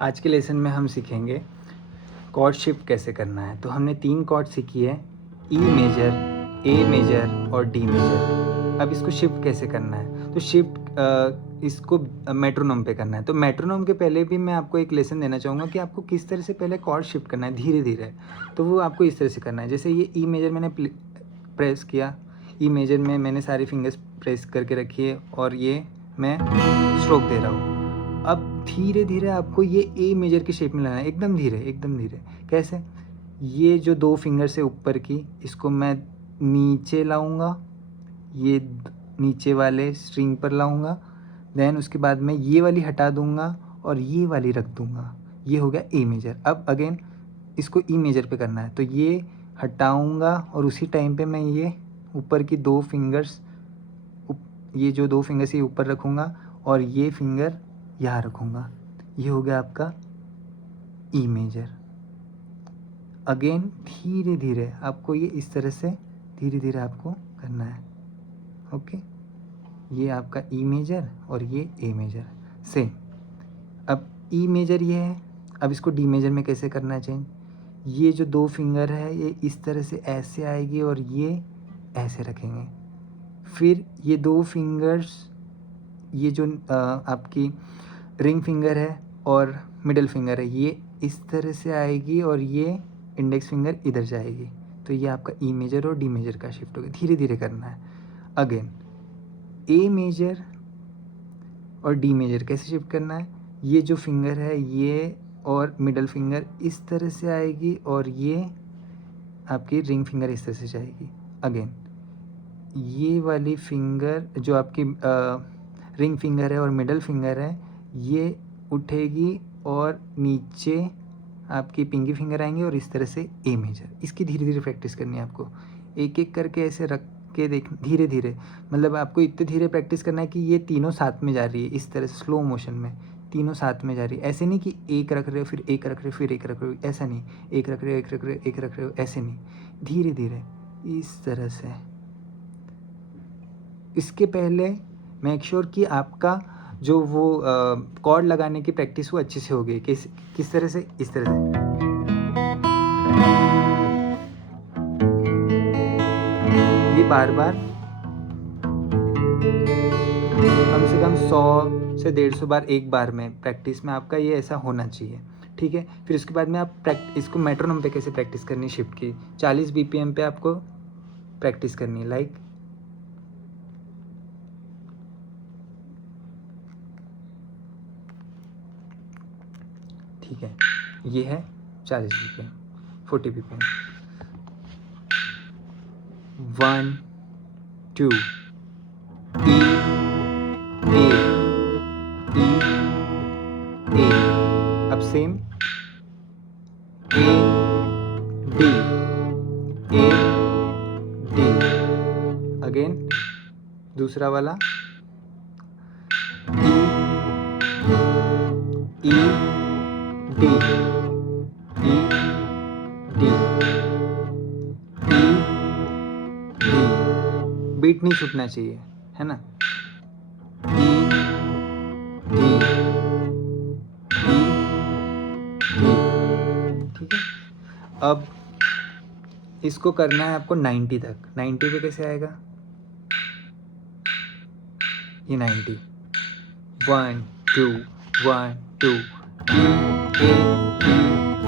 आज के लेसन में हम सीखेंगे कॉर्ड शिफ्ट कैसे करना है। तो हमने 3 कॉर्ड सीखी है, ई मेजर, ए मेजर और डी मेजर। अब इसको शिफ्ट कैसे करना है, तो शिफ्ट इसको मेट्रोनोम पे करना है। तो मेट्रोनोम के पहले भी मैं आपको एक लेसन देना चाहूँगा कि आपको किस तरह से पहले कॉर्ड शिफ्ट करना है धीरे धीरे। तो वो आपको इस तरह से करना है, जैसे ये ई मेजर मैंने प्रेस किया, ई मेजर में मैंने सारी फिंगर्स प्रेस करके रखी है और ये मैं स्ट्रोक दे रहा हूँ। अब धीरे धीरे आपको ये ए मेजर की शेप में लाना है, एकदम धीरे एकदम धीरे। कैसे, ये जो 2 फिंगर से ऊपर की, इसको मैं नीचे लाऊंगा, ये नीचे वाले स्ट्रिंग पर लाऊंगा, देन उसके बाद मैं ये वाली हटा दूंगा और ये वाली रख दूंगा। ये हो गया ए मेजर। अब अगेन इसको ई मेजर पे करना है, तो ये हटाऊंगा और उसी टाइम पे मैं ये ऊपर की 2 फिंगर्स, ये जो 2 फिंगर्स ये ऊपर रखूँगा और ये फिंगर यहाँ रखूँगा। ये हो गया आपका ई मेजर। अगेन धीरे धीरे आपको ये इस तरह से धीरे धीरे आपको करना है। ओके, ये आपका ई मेजर और ये ए मेजर सेम। अब ई मेजर ये है, अब इसको डी मेजर में कैसे करना है चेंज। ये जो 2 फिंगर है ये इस तरह से ऐसे आएगी और ये ऐसे रखेंगे। फिर ये 2 फिंगर्स, ये जो आपकी रिंग फिंगर है और मिडल फिंगर है, ये इस तरह से आएगी और ये इंडेक्स फिंगर इधर जाएगी। तो ये आपका ई मेजर और डी मेजर का शिफ्ट हो गया। धीरे धीरे करना है। अगेन ए मेजर और डी मेजर कैसे शिफ्ट करना है, ये जो फिंगर है ये और मिडल फिंगर इस तरह से आएगी और ये आपकी रिंग फिंगर इस तरह से जाएगी। अगेन ये वाली फिंगर जो आपकी रिंग फिंगर है और मिडल फिंगर है, ये उठेगी और नीचे आपकी पिंकी फिंगर आएंगे और इस तरह से ए मेजर। इसकी धीरे धीरे प्रैक्टिस करनी है आपको, एक एक करके ऐसे रख के देख, धीरे धीरे। मतलब आपको इतने धीरे प्रैक्टिस करना है कि ये तीनों साथ में जा रही है, इस तरह से स्लो मोशन में तीनों साथ में जा रही है। ऐसे नहीं कि एक रख रहे हो फिर एक रख रहे हो फिर एक रख रहे हो, ऐसा नहीं। एक रख रहे हो एक रख रहे हो एक रख रहे हो, ऐसे नहीं। धीरे धीरे इस तरह से। इसके पहले मेक श्योर कि आपका जो वो कॉर्ड लगाने की प्रैक्टिस वो अच्छे से हो गई। किस तरह से, इस तरह से। ये बार बार कम से कम 100 से 150 बार एक बार में प्रैक्टिस में आपका ये ऐसा होना चाहिए। ठीक है, फिर उसके बाद में आप इसको मेट्रोनोम पे कैसे प्रैक्टिस करनी है शिफ्ट की। 40 BPM पे आपको प्रैक्टिस करनी है। लाइक ठीक है, ये है 40 BPM, 40 BPM। 1 2 E A E A। अब same A D A D। Again दूसरा वाला E E D E D E D। Beat नहीं छूटना चाहिए, है ना। E D E D। ठीक है, अब इसको करना है आपको 90 तक। 90 पे कैसे आएगा, ये 90। 1 2 1 2 E A E A E A A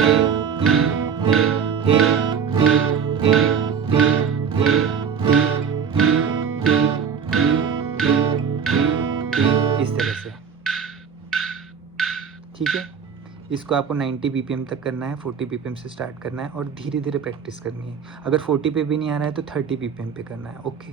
D A D A D E D E D E D, इस तरह से। ठीक है, इसको आपको 90 BPM तक करना है। 40 BPM से स्टार्ट करना है और धीरे धीरे प्रैक्टिस करनी है। अगर 40 पे भी नहीं आ रहा है तो 30 BPM पे करना है। ओके।